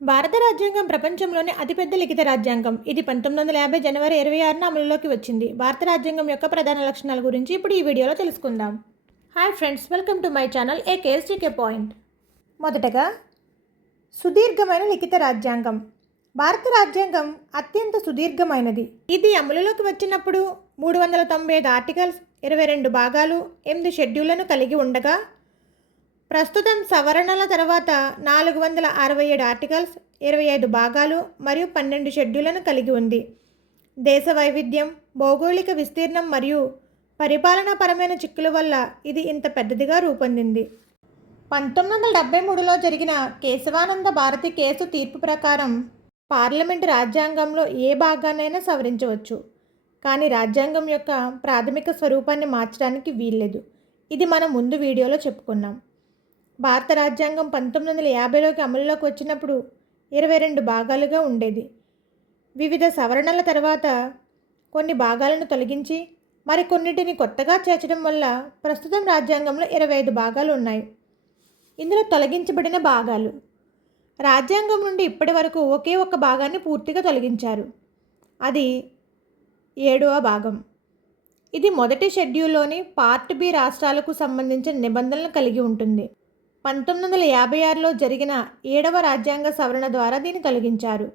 భారత రాజ్యాంగం ప్రపంచంలోనే అతిపెద్ద లిఖిత రాజ్యాంగం. ఇది 1950 జనవరి 26న అమలులోకి వచ్చింది. భారత రాజ్యాంగం యొక్క ప్రధాన లక్షణాల గురించి ఇప్పుడు ఈ వీడియోలో తెలుసుకుందాం. Hi friends, welcome to my channel A K S G K point. మొదటగా సుదీర్ఘమైన లిఖిత రాజ్యాంగం. భారత రాజ్యాంగం అత్యంత సుదీర్ఘమైనది. ఇది అమలులోకి వచ్చినప్పుడు 395 ఆర్టికల్స్, 22 భాగాలు, 8 షెడ్యూళ్లను కలిగి ఉండగా ప్రస్తుతం సవరణల తర్వాత 467 ఆర్టికల్స్, 25 భాగాలు మరియు 12 షెడ్యూళ్లను కలిగి ఉంది. దేశ వైవిధ్యం, భౌగోళిక విస్తీర్ణం మరియు పరిపాలనాపరమైన చిక్కుల వల్ల ఇది ఇంత పెద్దదిగా రూపొందింది. 1973లో జరిగిన కేశవానంద భారతి కేసు తీర్పు ప్రకారం పార్లమెంటు రాజ్యాంగంలో ఏ భాగాన్నైనా సవరించవచ్చు, కానీ రాజ్యాంగం యొక్క ప్రాథమిక స్వరూపాన్ని మార్చడానికి వీల్లేదు. ఇది మనం ముందు వీడియోలో చెప్పుకున్నాం. భారత రాజ్యాంగం 1950లోకి అమలులోకి వచ్చినప్పుడు 22 భాగాలుగా ఉండేది. వివిధ సవరణల తర్వాత కొన్ని భాగాలను తొలగించి మరికొన్నిటిని కొత్తగా చేర్చడం వల్ల ప్రస్తుతం రాజ్యాంగంలో 25 భాగాలు ఉన్నాయి. ఇందులో తొలగించబడిన భాగాలు: రాజ్యాంగం నుండి ఇప్పటి వరకు ఒకే ఒక్క భాగాన్ని పూర్తిగా తొలగించారు. అది 7వ భాగం. ఇది మొదటి షెడ్యూల్లోని పార్ట్ బి రాష్ట్రాలకు సంబంధించిన నిబంధనలను కలిగి ఉంటుంది. 1956లో జరిగిన 7వ రాజ్యాంగ సవరణ ద్వారా దీన్ని తొలగించారు.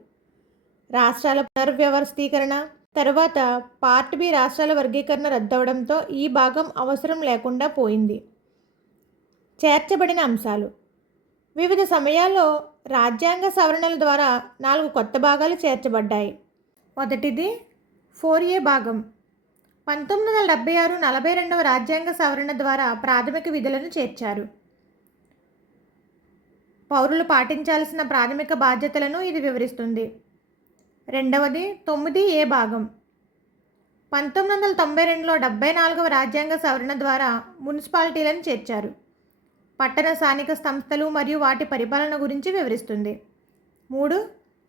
రాష్ట్రాల పునర్వ్యవస్థీకరణ తర్వాత పార్ట్ బి రాష్ట్రాల వర్గీకరణ రద్దవడంతో ఈ భాగం అవసరం లేకుండా పోయింది. చేర్చబడిన అంశాలు: వివిధ సమయాల్లో రాజ్యాంగ సవరణల ద్వారా 4 కొత్త భాగాలు చేర్చబడ్డాయి. మొదటిది 4A భాగం. 1976 42వ రాజ్యాంగ సవరణ ద్వారా ప్రాథమిక విధులను చేర్చారు. పౌరులు పాటించాల్సిన ప్రాథమిక బాధ్యతలను ఇది వివరిస్తుంది. రెండవది 9A భాగం. 1992లో 74వ రాజ్యాంగ సవరణ ద్వారా మున్సిపాలిటీలను చేర్చారు. పట్టణ స్థానిక సంస్థలు మరియు వాటి పరిపాలన గురించి వివరిస్తుంది.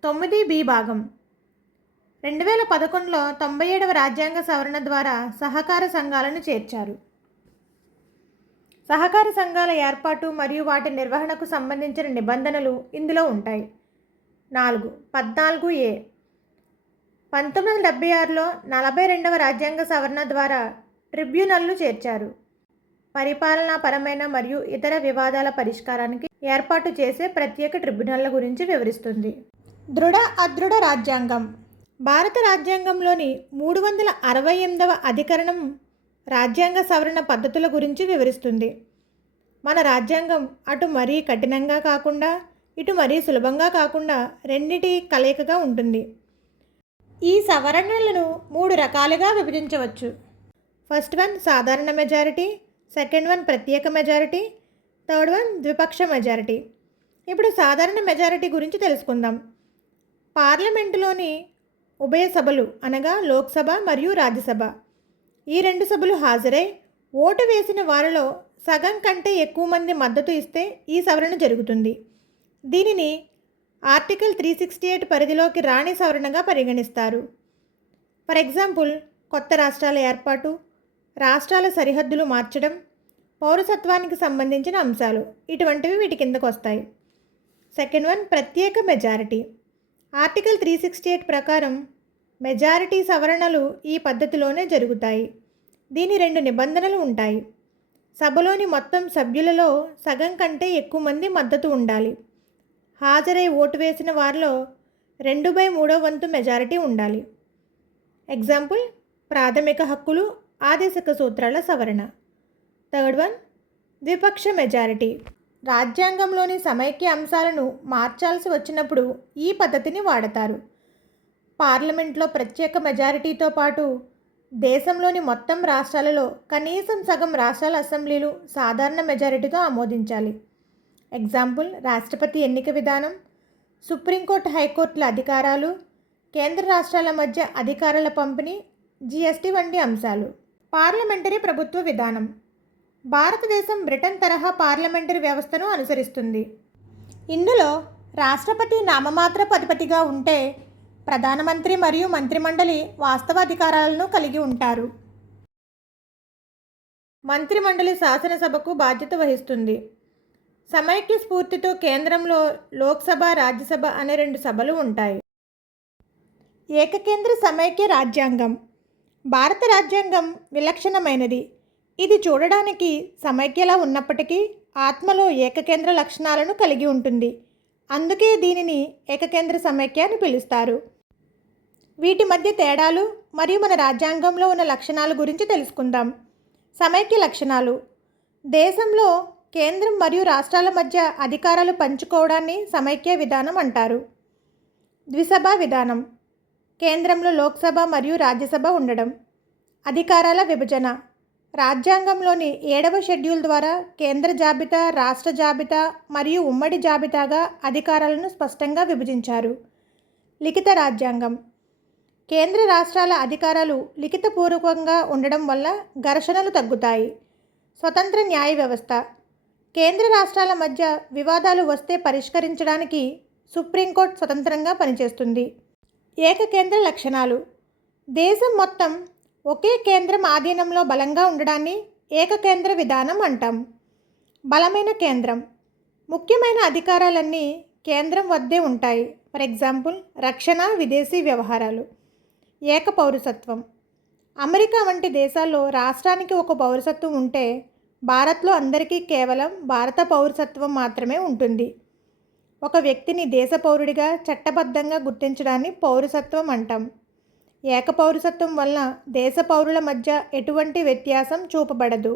9B భాగం. 2011లో 97వ రాజ్యాంగ సవరణ ద్వారా సహకార సంఘాలను చేర్చారు. సహకార సంఘాల ఏర్పాటు మరియు వాటి నిర్వహణకు సంబంధించిన నిబంధనలు ఇందులో ఉంటాయి. 14A. 1976లో 42వ రాజ్యాంగ సవరణ ద్వారా ట్రిబ్యునల్ను చేర్చారు. పరిపాలనాపరమైన మరియు ఇతర వివాదాల పరిష్కారానికి ఏర్పాటు చేసే ప్రత్యేక ట్రిబ్యునల్ల గురించి వివరిస్తుంది. దృఢ అదృఢ రాజ్యాంగం. భారత రాజ్యాంగంలోని 368వ అధికరణం రాజ్యాంగ సవరణ పద్ధతుల గురించి వివరిస్తుంది. మన రాజ్యాంగం అటు మరీ కఠినంగా కాకుండా ఇటు మరీ సులభంగా కాకుండా రెండిటి కలయికగా ఉంటుంది. ఈ సవరణలను 3 రకాలుగా విభజించవచ్చు. ఫస్ట్ వన్ సాధారణ మెజారిటీ, సెకండ్ వన్ ప్రత్యేక మెజారిటీ, థర్డ్ వన్ ద్విపక్ష మెజారిటీ. ఇప్పుడు సాధారణ మెజారిటీ గురించి తెలుసుకుందాం. పార్లమెంటులోని ఉభయ సభలు అనగా లోక్సభ మరియు రాజ్యసభ, ఈ 2 సభలు హాజరై ఓటు వేసిన వారిలో సగం కంటే ఎక్కువ మంది మద్దతు ఇస్తే ఈ సవరణ జరుగుతుంది. దీనిని ఆర్టికల్ 368 పరిధిలోకి రాని సవరణగా పరిగణిస్తారు. ఫర్ ఎగ్జాంపుల్, కొత్త రాష్ట్రాల ఏర్పాటు, రాష్ట్రాల సరిహద్దులు మార్చడం, పౌరసత్వానికి సంబంధించిన అంశాలు, ఇటువంటివి వీటి కిందకు వస్తాయి. సెకండ్ వన్ ప్రత్యేక మెజారిటీ. ఆర్టికల్ 368 ప్రకారం మెజారిటీ సవరణలు ఈ పద్ధతిలోనే జరుగుతాయి. దీని 2 నిబంధనలు ఉంటాయి. సభలోని మొత్తం సభ్యులలో సగం కంటే ఎక్కువ మంది మద్దతు ఉండాలి. హాజరై ఓటు వేసిన వారిలో 2/3 వంతు మెజారిటీ ఉండాలి. ఎగ్జాంపుల్, ప్రాథమిక హక్కులు, ఆదేశక సూత్రాల సవరణ. థర్డ్ వన్ ద్విపక్ష మెజారిటీ. రాజ్యాంగంలోని సమైక్య అంశాలను మార్చాల్సి వచ్చినప్పుడు ఈ పద్ధతిని వాడతారు. పార్లమెంట్లో ప్రత్యేక మెజారిటీతో పాటు దేశంలోని మొత్తం రాష్ట్రాలలో కనీసం సగం రాష్ట్రాల అసెంబ్లీలు సాధారణ మెజారిటీతో ఆమోదించాలి. ఎగ్జాంపుల్, రాష్ట్రపతి ఎన్నిక విధానం, సుప్రీంకోర్టు హైకోర్టుల అధికారాలు, కేంద్ర రాష్ట్రాల మధ్య అధికారాల పంపిణీ, GST వంటి అంశాలు. పార్లమెంటరీ ప్రభుత్వ విధానం. భారతదేశం బ్రిటన్ తరహా పార్లమెంటరీ వ్యవస్థను అనుసరిస్తుంది. ఇందులో రాష్ట్రపతి నామమాత్ర అధిపతిగా ఉంటే ప్రధానమంత్రి మరియు మంత్రిమండలి వాస్తవ అధికారాలను కలిగి ఉంటారు. మంత్రిమండలి శాసనసభకు బాధ్యత వహిస్తుంది. సమైక్య స్ఫూర్తితో కేంద్రంలో లోక్సభ, రాజ్యసభ అనే 2 సభలు ఉంటాయి. ఏకకేంద్ర సమైక్య రాజ్యాంగం. భారత రాజ్యాంగం విలక్షణమైనది. ఇది చూడడానికి సమైక్యలా ఉన్నప్పటికీ ఆత్మలో ఏకకేంద్ర లక్షణాలను కలిగి ఉంటుంది. అందుకే దీనిని ఏకకేంద్ర సమైక్య అని పిలుస్తారు. వీటి మధ్య తేడాలు మరియు మన రాజ్యాంగంలో ఉన్న లక్షణాల గురించి తెలుసుకుందాం. సమైక్య లక్షణాలు. దేశంలో కేంద్రం మరియు రాష్ట్రాల మధ్య అధికారాలు పంచుకోవడాన్ని సమైక్య విధానం అంటారు. ద్విసభ విధానం. కేంద్రంలో లోక్సభ మరియు రాజ్యసభ ఉండడం. అధికారాల విభజన. రాజ్యాంగంలోని 7వ షెడ్యూల్ ద్వారా కేంద్ర జాబితా, రాష్ట్ర జాబితా మరియు ఉమ్మడి జాబితాగా అధికారాలను స్పష్టంగా విభజించారు. లిఖిత రాజ్యాంగం. కేంద్ర రాష్ట్రాల అధికారాలు లిఖితపూర్వకంగా ఉండడం వల్ల ఘర్షణలు తగ్గుతాయి. స్వతంత్ర న్యాయ వ్యవస్థ. కేంద్ర రాష్ట్రాల మధ్య వివాదాలు వస్తే పరిష్కరించడానికి సుప్రీంకోర్టు స్వతంత్రంగా పనిచేస్తుంది. ఏకకేంద్ర లక్షణాలు. దేశం మొత్తం ఒకే కేంద్రం ఆధీనంలో బలంగా ఉండడాన్ని ఏకకేంద్ర విధానం అంటాం. బలమైన కేంద్రం. ముఖ్యమైన అధికారాలన్నీ కేంద్రం వద్దే ఉంటాయి. ఫర్ ఎగ్జాంపుల్ రక్షణ, విదేశీ వ్యవహారాలు. ఏక పౌరసత్వం. అమెరికా వంటి దేశాల్లో రాష్ట్రానికి ఒక పౌరసత్వం ఉంటే భారత్లో అందరికీ కేవలం భారత పౌరసత్వం మాత్రమే ఉంటుంది. ఒక వ్యక్తిని దేశ పౌరుడిగా చట్టబద్ధంగా గుర్తించడాన్ని పౌరసత్వం అంటాం. ఏక పౌరసత్వం వల్ల దేశ పౌరుల మధ్య ఎటువంటి వ్యత్యాసం చూపబడదు.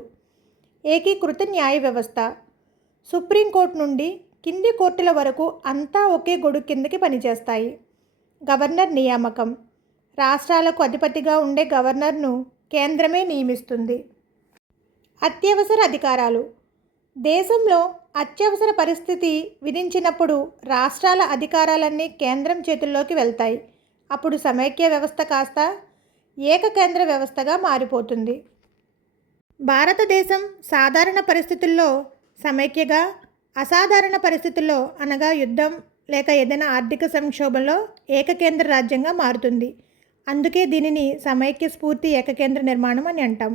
ఏకీకృత న్యాయ వ్యవస్థ. సుప్రీంకోర్టు నుండి కింది కోర్టుల వరకు అంతా ఒకే గొడుగు కిందకి పనిచేస్తాయి. గవర్నర్ నియామకం. రాష్ట్రాలకు అధిపతిగా ఉండే గవర్నర్ను కేంద్రమే నియమిస్తుంది. అత్యవసర అధికారాలు. దేశంలో అత్యవసర పరిస్థితి విధించినప్పుడు రాష్ట్రాల అధికారాలన్నీ కేంద్రం చేతుల్లోకి వెళ్తాయి. అప్పుడు సమైక్య వ్యవస్థ కాస్త ఏకకేంద్ర వ్యవస్థగా మారిపోతుంది. భారతదేశం సాధారణ పరిస్థితుల్లో సమైక్యగా, అసాధారణ పరిస్థితుల్లో అనగా యుద్ధం లేక ఏదైనా ఆర్థిక సంక్షోభంలో ఏకకేంద్ర రాజ్యంగా మారుతుంది. అందుకే దీనిని సమైక్య స్ఫూర్తి ఏకకేంద్ర నిర్మాణం అని అంటాం.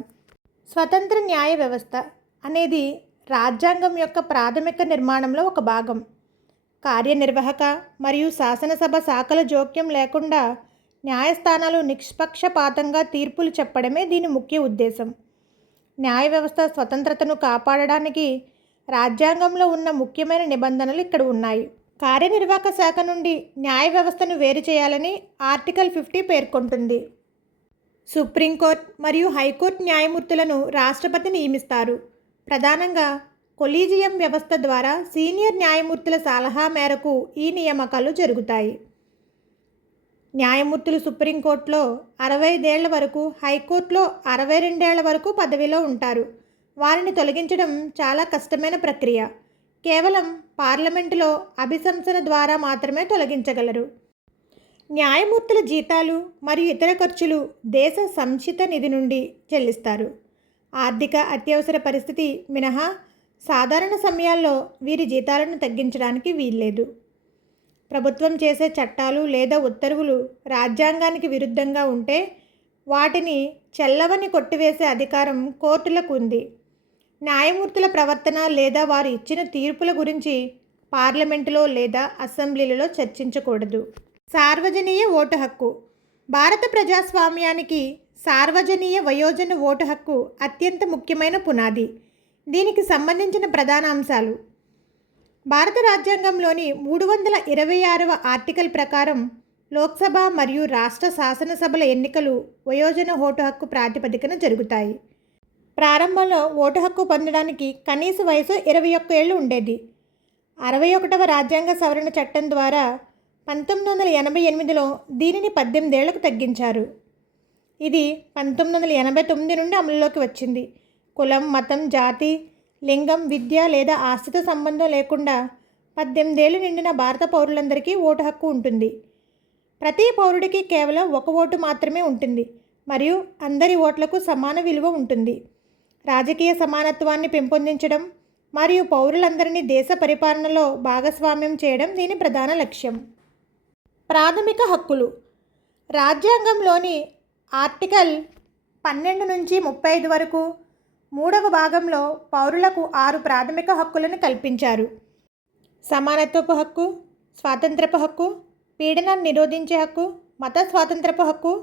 స్వతంత్ర న్యాయ వ్యవస్థ అనేది రాజ్యాంగం యొక్క ప్రాథమిక నిర్మాణంలో ఒక భాగం. కార్యనిర్వాహక మరియు శాసనసభ శాఖల జోక్యం లేకుండా న్యాయస్థానాలు నిష్పక్షపాతంగా తీర్పులు చెప్పడమే దీని ముఖ్య ఉద్దేశం. న్యాయ వ్యవస్థ స్వతంత్రతను కాపాడడానికి రాజ్యాంగంలో ఉన్న ముఖ్యమైన నిబంధనలు ఇక్కడ ఉన్నాయి. కార్యనిర్వాహక శాఖ నుండి న్యాయ వ్యవస్థను వేరు చేయాలని ఆర్టికల్ 50 పేర్కొంటుంది. సుప్రీంకోర్టు మరియు హైకోర్టు న్యాయమూర్తులను రాష్ట్రపతి నియమిస్తారు. ప్రధానంగా కొలీజియం వ్యవస్థ ద్వారా సీనియర్ న్యాయమూర్తుల సలహా మేరకు ఈ నియామకాలు జరుగుతాయి. న్యాయమూర్తులు సుప్రీంకోర్టులో 65 ఏళ్ల వరకు, హైకోర్టులో 62 ఏళ్ల వరకు పదవిలో ఉంటారు. వారిని తొలగించడం చాలా కష్టమైన ప్రక్రియ. కేవలం పార్లమెంటులో అభిశంసన ద్వారా మాత్రమే తొలగించగలరు. న్యాయమూర్తుల జీతాలు మరియు ఇతర ఖర్చులు దేశ సంచిత నిధి నుండి చెల్లిస్తారు. ఆర్థిక అత్యవసర పరిస్థితి మినహా సాధారణ సమయాల్లో వీరి జీతాలను తగ్గించడానికి వీల్లేదు. ప్రభుత్వం చేసే చట్టాలు లేదా ఉత్తర్వులు రాజ్యాంగానికి విరుద్ధంగా ఉంటే వాటిని చెల్లవని కొట్టివేసే అధికారం కోర్టులకు ఉంది. న్యాయమూర్తుల ప్రవర్తన లేదా వారు ఇచ్చిన తీర్పుల గురించి పార్లమెంటులో లేదా అసెంబ్లీలలో చర్చించకూడదు. సార్వజనీయ ఓటు హక్కు. భారత ప్రజాస్వామ్యానికి సార్వజనీయ వయోజన ఓటు హక్కు అత్యంత ముఖ్యమైన పునాది. దీనికి సంబంధించిన ప్రధాన అంశాలు: భారత రాజ్యాంగంలోని 326వ ఆర్టికల్ ప్రకారం లోక్సభ మరియు రాష్ట్ర శాసనసభల ఎన్నికలు వయోజన ఓటు హక్కు ప్రాతిపదికన జరుగుతాయి. ప్రారంభంలో ఓటు హక్కు పొందడానికి కనీస వయసు 21 ఏళ్ళు ఉండేది. 61వ రాజ్యాంగ సవరణ చట్టం ద్వారా 1988లో దీనిని 18 ఏళ్లకు తగ్గించారు. ఇది 1989 నుండి అమలులోకి వచ్చింది. కులం, మతం, జాతి, లింగం, విద్య లేదా ఆస్తితో సంబంధం లేకుండా 18 ఏళ్ళు నిండిన భారత పౌరులందరికీ ఓటు హక్కు ఉంటుంది. ప్రతి పౌరుడికి కేవలం ఒక ఓటు మాత్రమే ఉంటుంది మరియు అందరి ఓట్లకు సమాన విలువ ఉంటుంది. రాజకీయ సమానత్వాన్ని పెంపొందించడం మరియు పౌరులందరినీ దేశ పరిపాలనలో భాగస్వామ్యం చేయడం దీని ప్రధాన లక్ష్యం. ప్రాథమిక హక్కులు. రాజ్యాంగంలోని ఆర్టికల్ 12 నుంచి 35 వరకు మూడవ భాగంలో పౌరులకు 6 ప్రాథమిక హక్కులను కల్పించారు. సమానత్వపు హక్కు, స్వాతంత్రపు హక్కు, పీడనాన్ని నిరోధించే హక్కు, మత స్వాతంత్రపు హక్కు,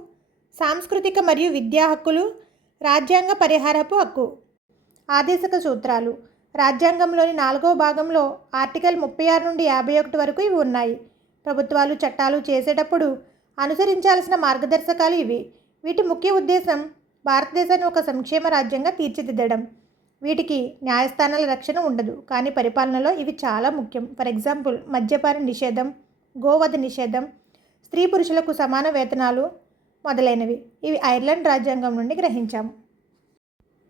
సాంస్కృతిక మరియు విద్యా హక్కులు, రాజ్యాంగ పరిహారపు హక్కు. ఆదేశక సూత్రాలు. రాజ్యాంగంలోని 4వ భాగంలో ఆర్టికల్ 36 నుండి 51 వరకు ఇవి ఉన్నాయి. ప్రభుత్వాలు చట్టాలు చేసేటప్పుడు అనుసరించాల్సిన మార్గదర్శకాలు ఇవి. వీటి ముఖ్య ఉద్దేశం భారతదేశాన్ని ఒక సంక్షేమ రాజ్యంగా తీర్చిదిద్దడం. వీటికి న్యాయస్థానాల రక్షణ ఉండదు, కానీ పరిపాలనలో ఇవి చాలా ముఖ్యం. ఫర్ ఎగ్జాంపుల్, మద్యపాన నిషేధం, గోవధ నిషేధం, స్త్రీ పురుషులకు సమాన వేతనాలు మొదలైనవి. ఇవి ఐర్లాండ్ రాజ్యాంగం నుండి గ్రహించాము.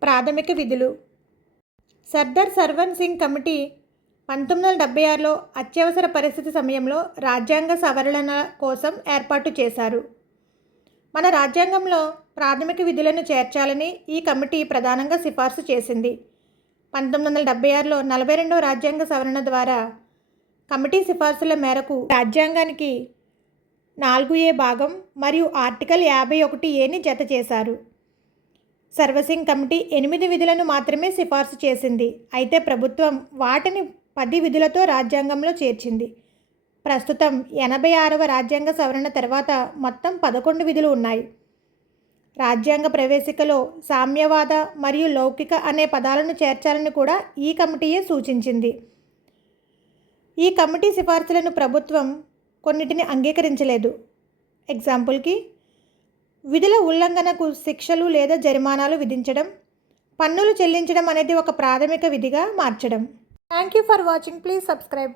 ప్రాథమిక విధులు. సర్దార్ సర్వన్ సింగ్ కమిటీ 1976లో అత్యవసర పరిస్థితి సమయంలో రాజ్యాంగ సవరణ కోసం ఏర్పాటు చేశారు. మన రాజ్యాంగంలో ప్రాథమిక విధులను చేర్చాలని ఈ కమిటీ ప్రధానంగా సిఫార్సు చేసింది. 1976లో 42వ రాజ్యాంగ సవరణ ద్వారా కమిటీ సిఫార్సుల మేరకు రాజ్యాంగానికి 4A భాగం మరియు ఆర్టికల్ 51Aని జత చేశారు. సర్వసింగ్ కమిటీ 8 విధులను మాత్రమే సిఫార్సు చేసింది. అయితే ప్రభుత్వం వాటిని 10 విధులతో రాజ్యాంగంలో చేర్చింది. ప్రస్తుతం 86వ రాజ్యాంగ సవరణ తర్వాత మొత్తం 11 విధులు ఉన్నాయి. రాజ్యాంగ ప్రవేశికలో సామ్యవాద మరియు లౌకిక అనే పదాలను చేర్చాలని కూడా ఈ కమిటీయే సూచించింది. ఈ కమిటీ సిఫార్సులను ప్రభుత్వం కొన్నిటిని అంగీకరించలేదు. ఎగ్జాంపుల్కి, విధుల ఉల్లంఘనకు శిక్షలు లేదా జరిమానాలు విధించడం, పన్నులు చెల్లించడం అనేది ఒక ప్రాథమిక విధిగా మార్చడం. Thank you for watching. Please subscribe.